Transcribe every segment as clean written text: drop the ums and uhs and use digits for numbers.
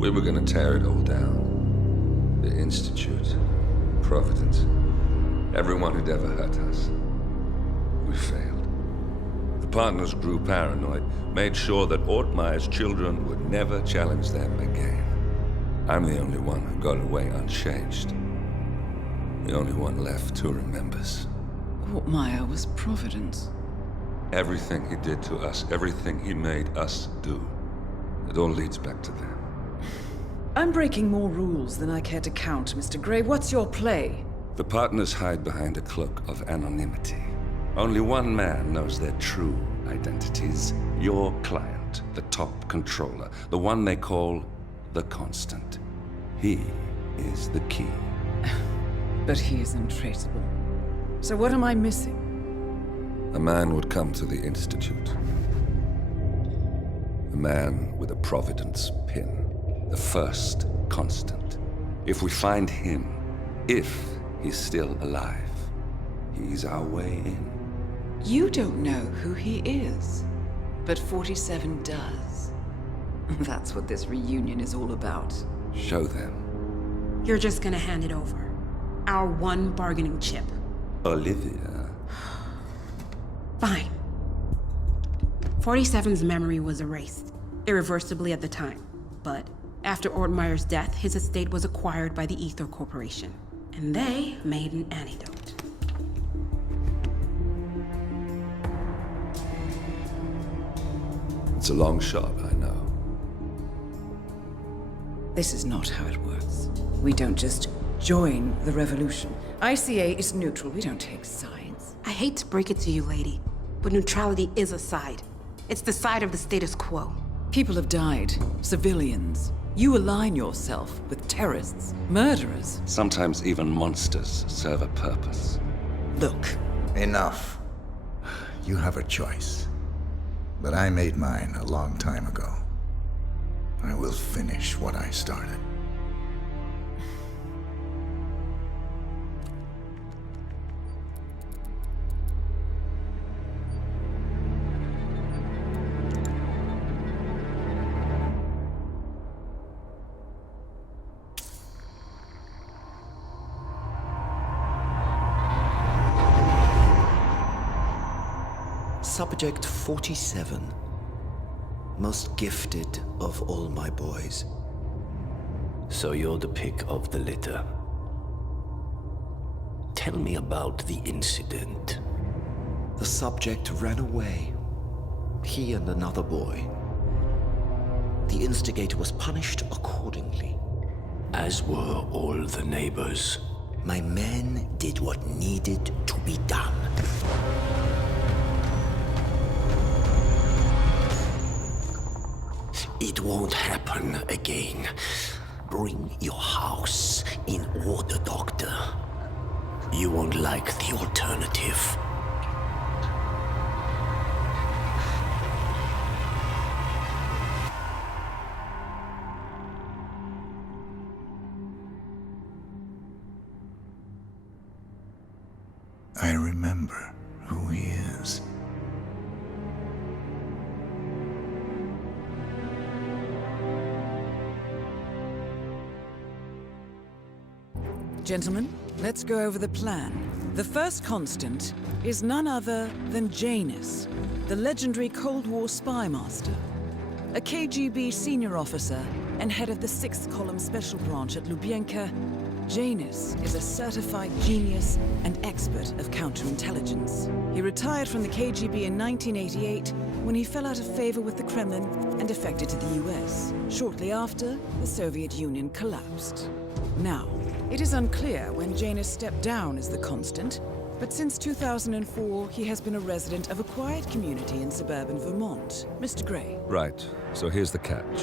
We were gonna tear it all down. The Institute, Providence, everyone who'd ever hurt us. We failed. The partners grew paranoid, made sure that Ortmeyer's children would never challenge them again. I'm the only one who got away unchanged. The only one left who remembers. Ortmeyer was Providence. Everything he did to us, everything he made us do, it all leads back to them. I'm breaking more rules than I care to count, Mr. Gray. What's your play? The partners hide behind a cloak of anonymity. Only one man knows their true identities. Your client, the top controller, the one they call the Constant. He is the key. But he is untraceable. So what am I missing? A man would come to the Institute. A man with a Providence pin. The first Constant. If we find him, if he's still alive, he's our way in. You don't know who he is, but 47 does. That's what this reunion is all about. Show them. You're just gonna hand it over. Our one bargaining chip. Olivia. Fine. 47's memory was erased, irreversibly at the time. But after Ortmeyer's death, his estate was acquired by the Ether Corporation. And they made an antidote. It's a long shot, I know. This is not how it works. We don't just join the revolution. ICA is neutral. We don't take sides. I hate to break it to you, lady, but neutrality is a side. It's the side of the status quo. People have died. Civilians. You align yourself with terrorists, murderers. Sometimes even monsters serve a purpose. Look. Enough. You have a choice. But I made mine a long time ago. I will finish what I started. Subject 47. Most gifted of all my boys. So you're the pick of the litter. Tell me about the incident. The subject ran away. He and another boy. The instigator was punished accordingly. As were all the neighbors. My men did what needed to be done. It won't happen again. Bring your house in order, Doctor. You won't like the alternative. I remember who he is. Gentlemen, let's go over the plan. The first Constant is none other than Janus, the legendary Cold War spy master. A KGB senior officer and head of the 6th Column Special Branch at Lubyanka, Janus is a certified genius and expert of counterintelligence. He retired from the KGB in 1988 when he fell out of favor with the Kremlin and defected to the US. Shortly after, the Soviet Union collapsed. Now, it is unclear when Janus stepped down as the Constant, but since 2004, he has been a resident of a quiet community in suburban Vermont. Mr. Gray. Right. So here's the catch.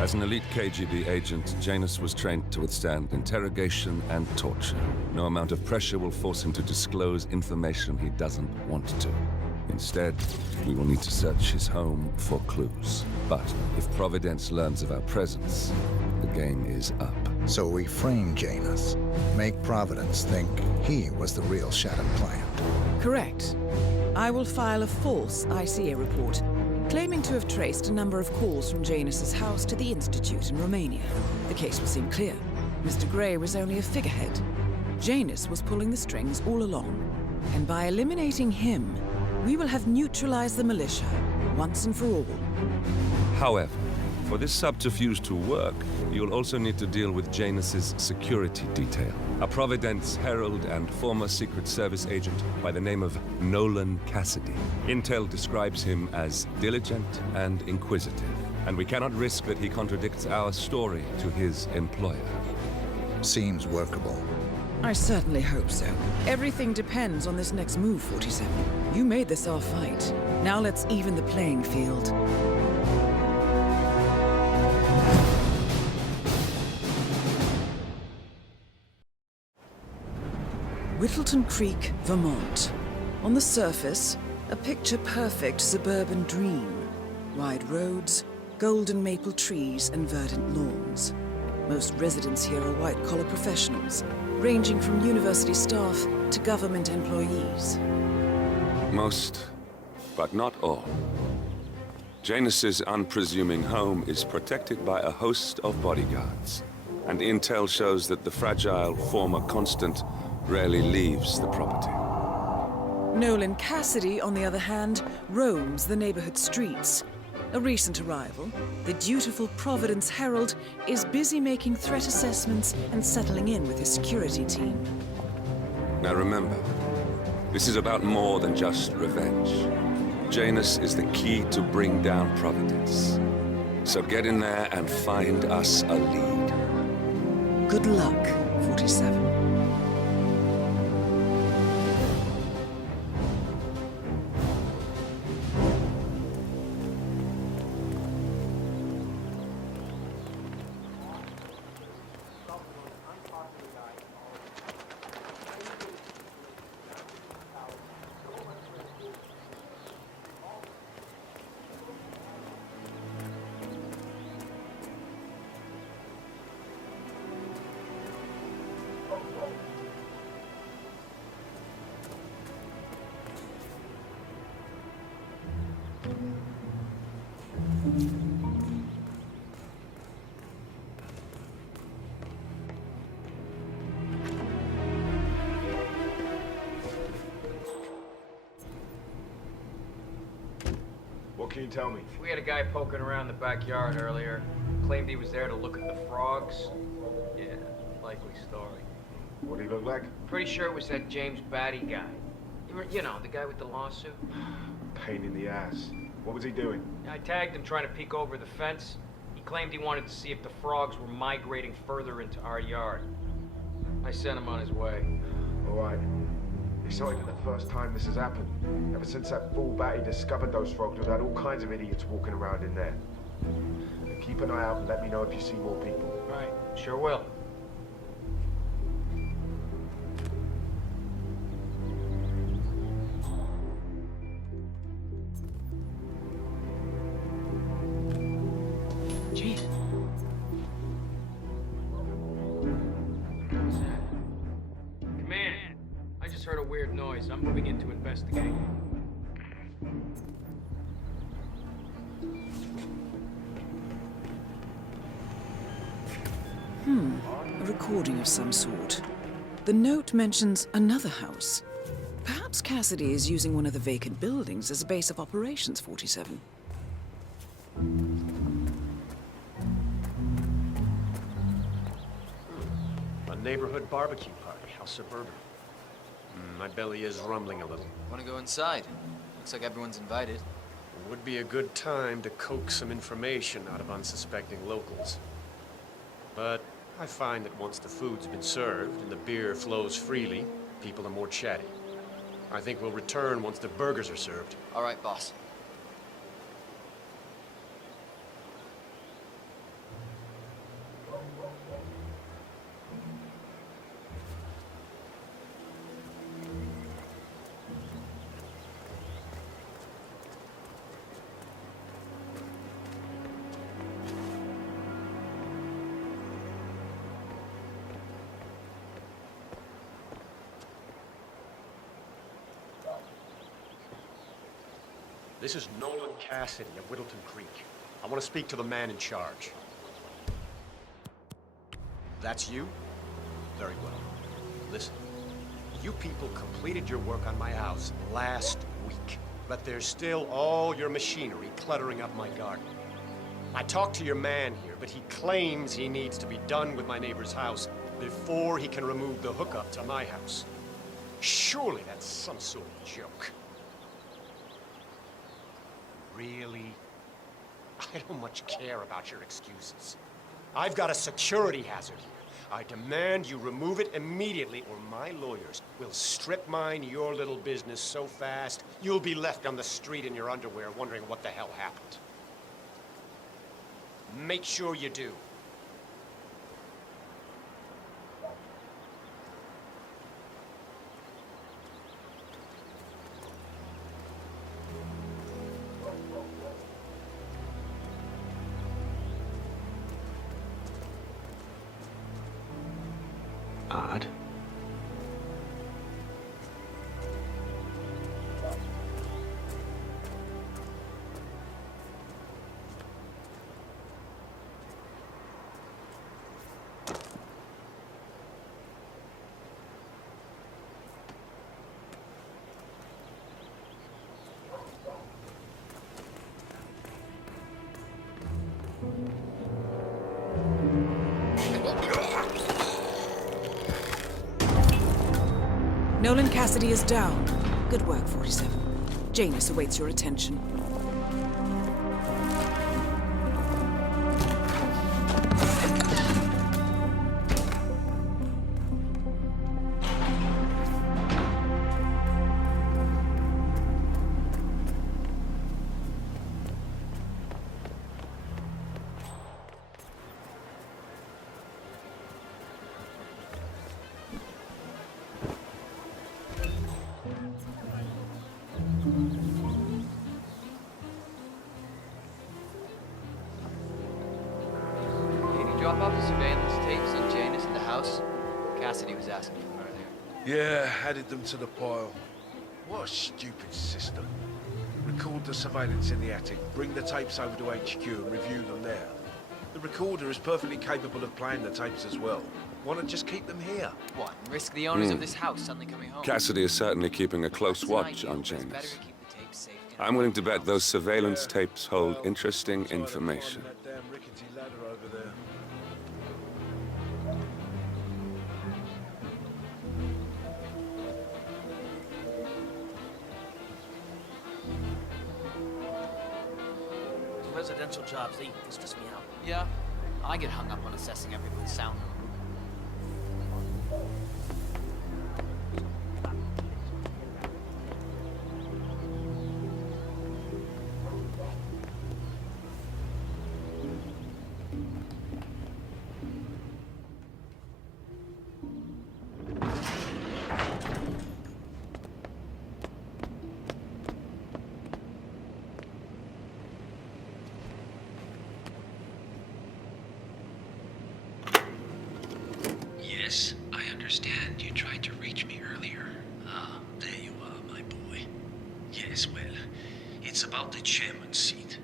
As an elite KGB agent, Janus was trained to withstand interrogation and torture. No amount of pressure will force him to disclose information he doesn't want to. Instead, we will need to search his home for clues. But if Providence learns of our presence, the game is up. So we frame Janus, make Providence think he was the real Shattered client. Correct. I will file a false ICA report claiming to have traced a number of calls from Janus's house to the Institute in Romania. The case will seem clear. Mr. Gray was only a figurehead. Janus was pulling the strings all along. And by eliminating him, we will have neutralized the militia once and for all. However, for this subterfuge to work, you'll also need to deal with Janus's security detail. A Providence herald and former Secret Service agent by the name of Nolan Cassidy. Intel describes him as diligent and inquisitive, and we cannot risk that he contradicts our story to his employer. Seems workable. I certainly hope so. Everything depends on this next move, 47. You made this our fight. Now let's even the playing field. Whittleton Creek, Vermont. On the surface, a picture-perfect suburban dream. Wide roads, golden maple trees, and verdant lawns. Most residents here are white-collar professionals, ranging from university staff to government employees. Most, but not all. Janus's unpresuming home is protected by a host of bodyguards, and intel shows that the fragile former constant rarely leaves the property. Nolan Cassidy, on the other hand, roams the neighborhood streets. A recent arrival, the dutiful Providence Herald is busy making threat assessments and settling in with his security team. Now remember, this is about more than just revenge. Janus is the key to bring down Providence. So get in there and find us a lead. Good luck, 47. What can you tell me? We had a guy poking around the backyard earlier. Claimed he was there to look at the frogs. Yeah, likely story. What do he look like? Pretty sure it was that James Batty guy. You know, the guy with the lawsuit. Pain in the ass. What was he doing? I tagged him trying to peek over the fence. He claimed he wanted to see if the frogs were migrating further into our yard. I sent him on his way. All right. It's not even the first time this has happened. Ever since that fool Batty discovered those frogs, we've had all kinds of idiots walking around in there. Keep an eye out and let me know if you see more people. All right, sure will. Jeez. Command, I just heard a weird noise. I'm moving in to investigate. A recording of some sort. The note mentions another house. Perhaps Cassidy is using one of the vacant buildings as a base of operations, 47. A neighborhood barbecue party. How suburban. My belly is rumbling a little. Want to go inside? Looks like everyone's invited. It would be a good time to coax some information out of unsuspecting locals. But I find that once the food's been served and the beer flows freely, people are more chatty. I think we'll return once the burgers are served. All right, boss. This is Nolan Cassidy of Whittleton Creek. I want to speak to the man in charge. That's you? Very well. Listen, you people completed your work on my house last week, but there's still all your machinery cluttering up my garden. I talked to your man here, but he claims he needs to be done with my neighbor's house before he can remove the hookup to my house. Surely that's some sort of joke. Really? I don't much care about your excuses. I've got a security hazard here. I demand you remove it immediately, or my lawyers will strip mine your little business so fast, you'll be left on the street in your underwear wondering what the hell happened. Make sure you do. Odd. Nolan Cassidy is down. Good work, 47. Janus awaits your attention. Drop off the surveillance tapes on Janus at the house? Cassidy was asking for them earlier. Yeah, added them to the pile. What a stupid system. Record the surveillance in the attic, bring the tapes over to HQ and review them there. The recorder is perfectly capable of playing the tapes as well. Why not just keep them here? What, and risk the owners of this house suddenly coming home? Cassidy is certainly keeping a close watch on Janus. I'm willing to bet those surveillance tapes hold interesting information. That damn rickety ladder over there. Residential jobs, they stress me out. Yeah, I get hung up on assessing everyone's sound. Yes, I understand you tried to reach me earlier. Ah, there you are, my boy. Yes, well, it's about the chairman's seat.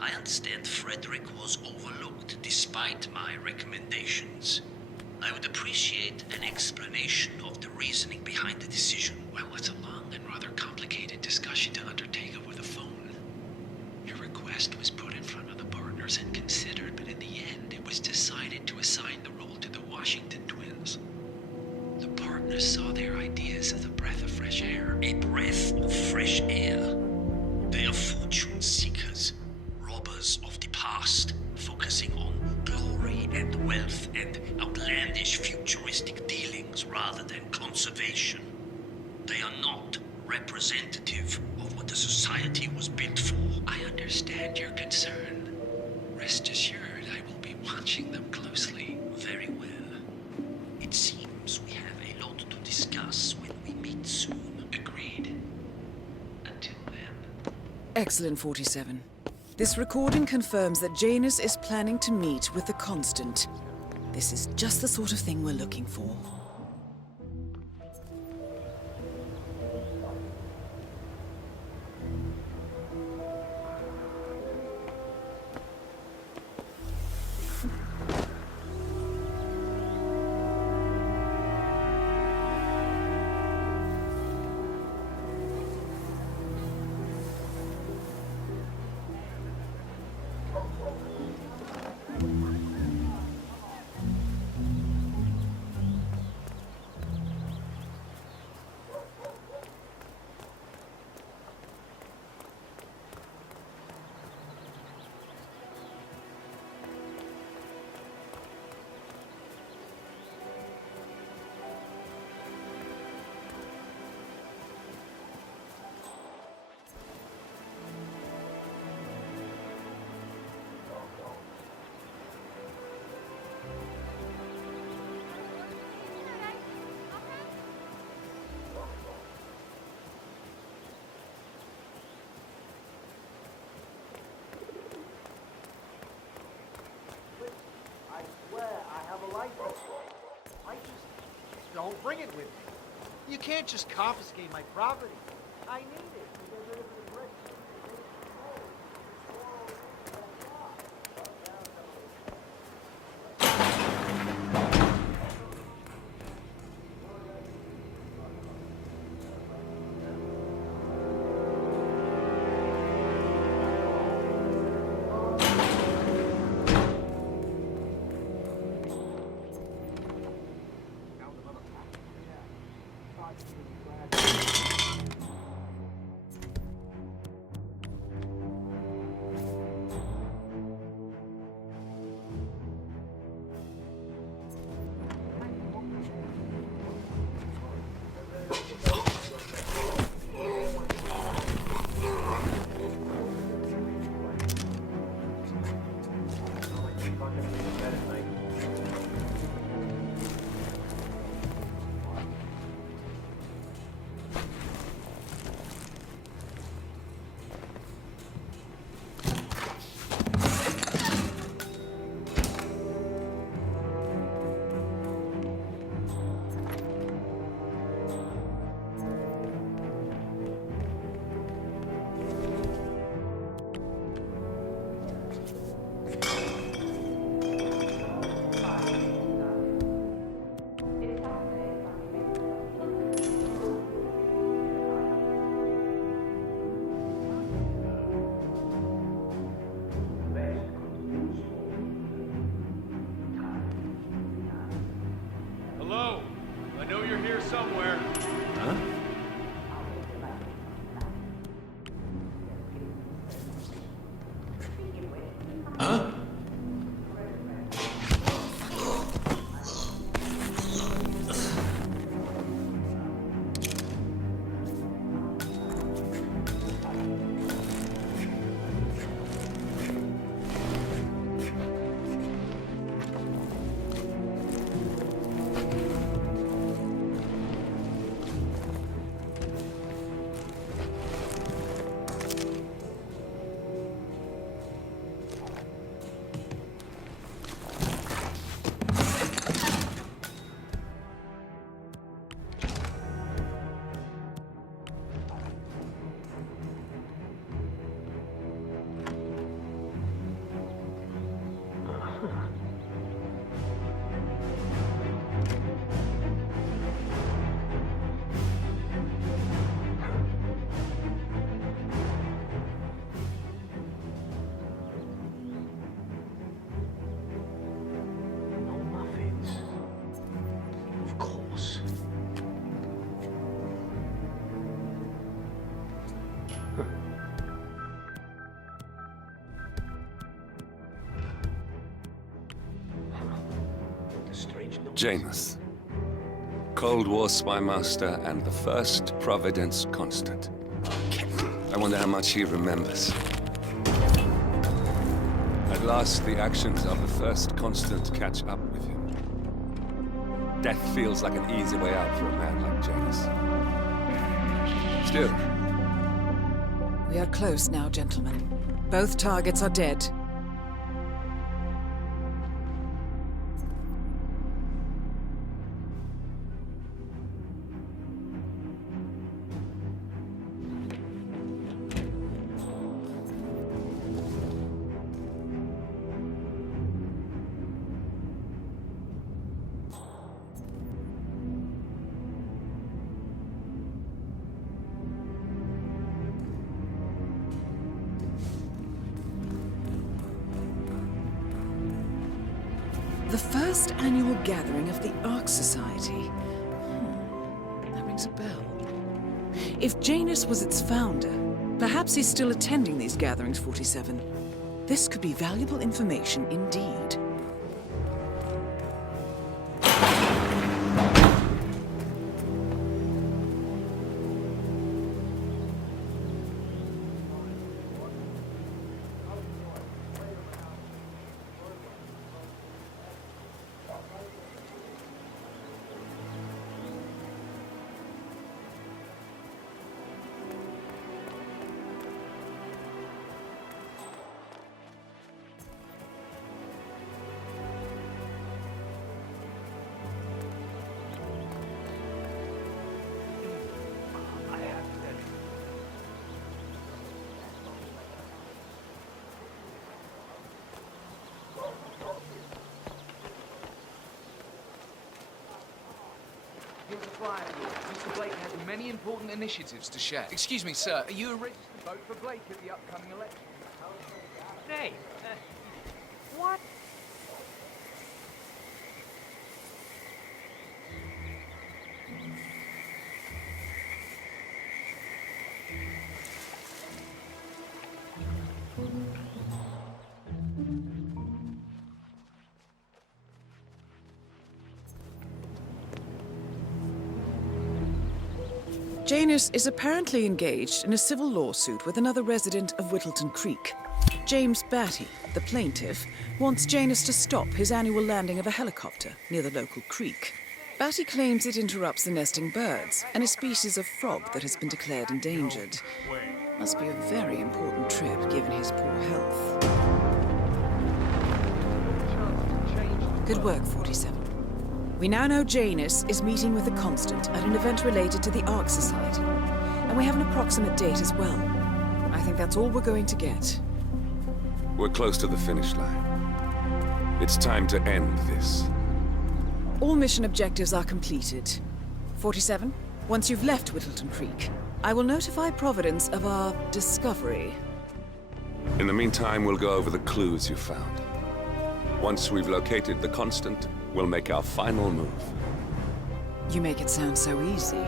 I understand Frederick was overlooked despite my recommendations. I would appreciate an explanation of the reasoning behind the decision. Well, it's a long and rather complicated discussion to undertake over the phone. Your request was put in front of the partners and considered, but in the end, it was decided to assign the role to the Washington twins. The partners saw their ideas as a breath of fresh air. A breath of fresh air. They are fortune seekers, robbers of the past, focusing on glory and wealth and outlandish futuristic dealings rather than conservation. They are not representative of what the society was built for. I understand your concern. Rest assured, I will be watching them closely. Very well. It seems we have a lot to discuss when we meet soon. Agreed. Until then. Excellent, 47. This recording confirms that Janus is planning to meet with the Constant. This is just the sort of thing we're looking for. don't bring it with you. You can't just confiscate my property. I need it to get rid of the bricks. Hello? I know you're here somewhere. Huh? Huh? Janus, Cold War spy master and the first Providence constant. I wonder how much he remembers. At last, the actions of the first constant catch up with him. Death feels like an easy way out for a man like Janus. Still. We are close now, gentlemen. Both targets are dead. The first annual gathering of the Ark Society. That rings a bell. If Janus was its founder, perhaps he's still attending these gatherings, 47. This could be valuable information indeed. fire you. Mr. Blake has many important initiatives to share. Excuse me, sir. Are you a registered vote for Blake at the upcoming election? Hey, what? Janus is apparently engaged in a civil lawsuit with another resident of Whittleton Creek. James Batty, the plaintiff, wants Janus to stop his annual landing of a helicopter near the local creek. Batty claims it interrupts the nesting birds and a species of frog that has been declared endangered. Must be a very important trip given his poor health. Good work, 47. We now know Janus is meeting with the Constant at an event related to the Ark Society. And we have an approximate date as well. I think that's all we're going to get. We're close to the finish line. It's time to end this. All mission objectives are completed. 47, once you've left Whittleton Creek, I will notify Providence of our discovery. In the meantime, we'll go over the clues you found. Once we've located the Constant, we'll make our final move. You make it sound so easy.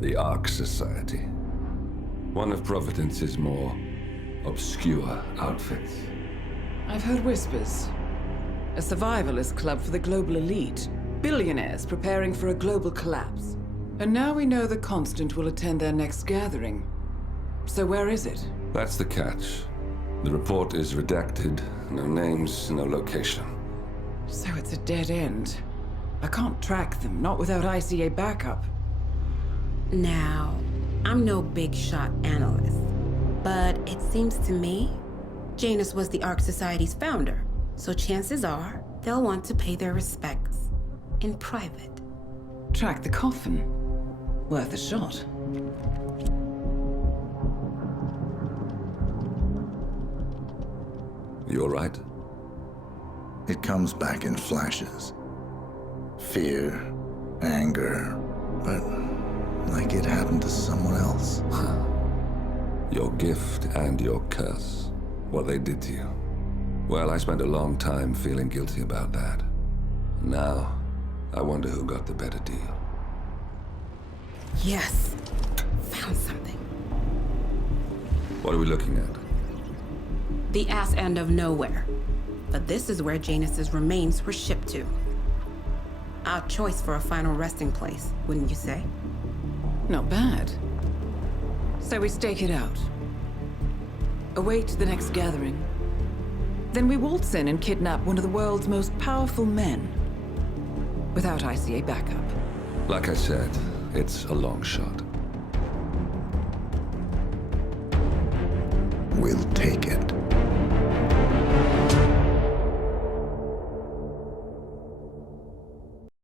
The Ark Society. One of Providence's more obscure outfits. I've heard whispers. A survivalist club for the global elite. Billionaires preparing for a global collapse. And now we know the Constant will attend their next gathering. So where is it? That's the catch. The report is redacted. No names, no location. So it's a dead end. I can't track them, not without ICA backup. Now, I'm no big shot analyst, but it seems to me Janus was the Ark Society's founder, so chances are they'll want to pay their respects in private. Track the coffin. Worth a shot. You all right? It comes back in flashes. Fear, anger, but like it happened to someone else. Your gift and your curse. What they did to you. Well, I spent a long time feeling guilty about that. Now, I wonder who got the better deal. Yes. Found something. What are we looking at? The ass end of nowhere. But this is where Janus's remains were shipped to. Our choice for a final resting place, wouldn't you say? Not bad. So we stake it out. Await the next gathering. Then we waltz in and kidnap one of the world's most powerful men. Without ICA backup. Like I said, it's a long shot. We'll take it.